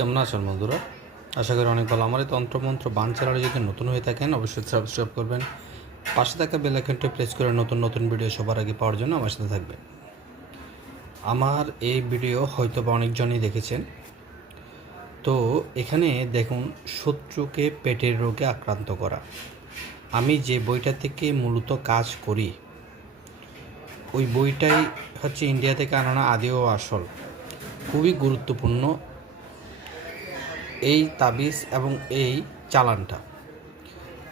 কেমন আছেন বন্ধুরা? আশা করি অনেক ভালো। আমার এই তন্ত্রমন্ত্র বান চ্যানেলে যদি নতুন হয়ে থাকেন অবশ্যই সাবস্ক্রাইব করবেন, পাশে থাকা বেল আইকনটি প্রেস করে নতুন নতুন ভিডিও সবার আগে পাওয়ার জন্য আমার সাথে থাকবেন। আমার এই ভিডিও হয়তো বা অনেকজনই দেখেছেন। তো এখানে দেখুন, শত্রুকে পেটের রোগে আক্রান্ত করা। আমি যে বইটা থেকে মূলত কাজ করি ওই বইটাই হচ্ছে ইন্ডিয়া থেকে আনানো আদি ও আসল। খুবই গুরুত্বপূর্ণ এই তাবিজ এবং এই চালানটা।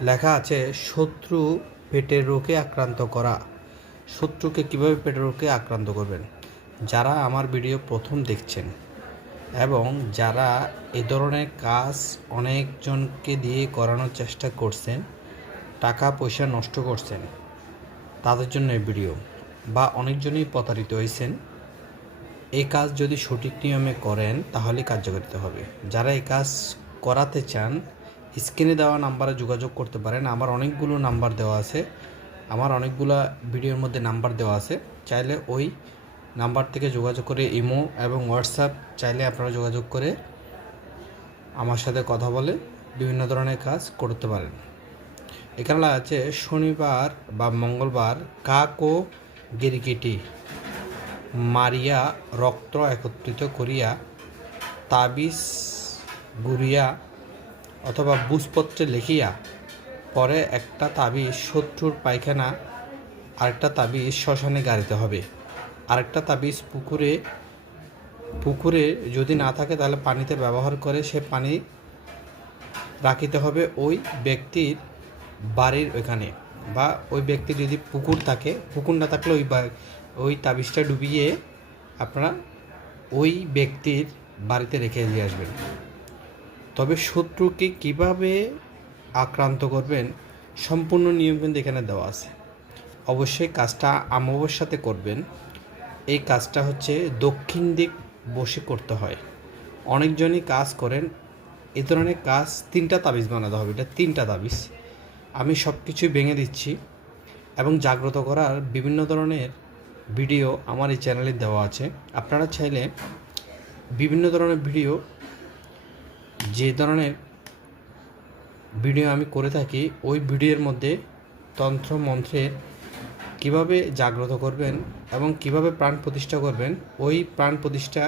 লেখা আছে শত্রু পেটের রোগে আক্রান্ত করা। শত্রুকে কীভাবে পেটের রোগে আক্রান্ত করবেন? যারা আমার ভিডিও প্রথম দেখছেন এবং যারা এ ধরনের কাজ অনেকজনকে দিয়ে করানোর চেষ্টা করছেন, টাকা পয়সা নষ্ট করছেন, তাদের জন্য এই ভিডিও। বা অনেকজনই প্রতারিত হয়েছেন। এই কাজ যদি সঠিক নিয়মে করেন তাহলে কার্যকারিতা হবে। যারা এই কাজ করাতে চান স্ক্রিনে দেওয়া নাম্বারে যোগাযোগ করতে পারেন। আমার অনেকগুলো নাম্বার দেওয়া আছে, আমার অনেকগুলো ভিডিওর মধ্যে নাম্বার দেওয়া আছে। চাইলে ওই নাম্বার থেকে যোগাযোগ করে ইমো এবং হোয়াটসঅ্যাপ চাইলে আপনারা যোগাযোগ করে আমার সাথে কথা বলে বিভিন্ন ধরনের কাজ করতে পারেন। এখানে আছে শনিবার বা মঙ্গলবার কাক ও গিরগিটি মারিয়া রক্ত একত্রিত করিয়া তাবিজ গুড়িয়া অথবা বুঝপত্রে লিখিয়া পরে একটা তাবিজ শত্রুর পায়খানা, আরেকটা তাবিজ শ্মশানে গাড়িতে হবে, আরেকটা তাবিজ পুকুরে যদি না থাকে তাহলে পানিতে ব্যবহার করে সে পানি রাখিতে হবে ওই ব্যক্তির বাড়ির ওইখানে। বা ওই ব্যক্তি যদি পুকুর থাকে, পুকুর না থাকলে ওই তাবিজটা ডুবিয়ে আপনারা ওই ব্যক্তির বাড়িতে রেখে দিয়ে আসবেন। তবে শত্রুকে কিভাবে আক্রান্ত করবেন সম্পূর্ণ নিয়ম কিন্তু এখানে দেওয়া আছে। অবশ্যই কাজটা অমাবস্যাতে করবেন। এই কাজটা হচ্ছে দক্ষিণ দিক বসে করতে হয়। অনেকজনই কাজ করেন এই ধরনের কাজ। 3টা তাবিজ বানাতে হবে, এটা 3টা তাবিজ। আমি সব কিছুই ভেঙে দিচ্ছি এবং জাগ্রত করার বিভিন্ন ধরনের ভিডিও আমার এই চ্যানেলে দেওয়া আছে। আপনারা চাইলে বিভিন্ন ধরনের ভিডিও, যে ধরনের ভিডিও আমি করে থাকি ওই ভিডিওর মধ্যে তন্ত্র মন্ত্রের কীভাবে জাগ্রত করবেন এবং কিভাবে প্রাণ প্রতিষ্ঠা করবেন, ওই প্রাণ প্রতিষ্ঠা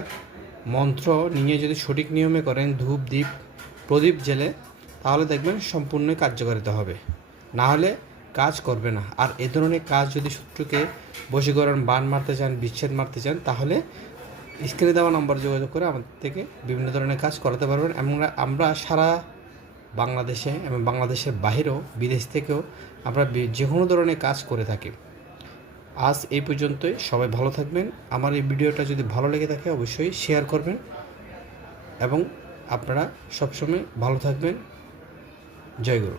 মন্ত্র নিয়ে যদি সঠিক নিয়মে করেন, ধূপ দ্বীপ প্রদীপ জেলে, তাহলে দেখবেন সম্পূর্ণই কার্যকারিতা হবে। না হলে কাজ করবে না। আর এ ধরনের কাজ যদি শত্রুকে বশীকরণ, বান মারতে চান, বিচ্ছেদ মারতে চান, তাহলে স্ক্রিনে দেওয়া নাম্বার যোগাযোগ করে আমাদের থেকে বিভিন্ন ধরনের কাজ করাতে পারবেন। এবং আমরা সারা বাংলাদেশে এবং বাংলাদেশের বাইরেও, বিদেশ থেকেও আমরা যে কোনো ধরনের কাজ করে থাকি। আজ এই পর্যন্তই। সবাই ভালো থাকবেন। আমার এই ভিডিওটা যদি ভালো লেগে থাকে অবশ্যই শেয়ার করবেন এবং আপনারা সবসময় ভালো থাকবেন। জয় গুরু।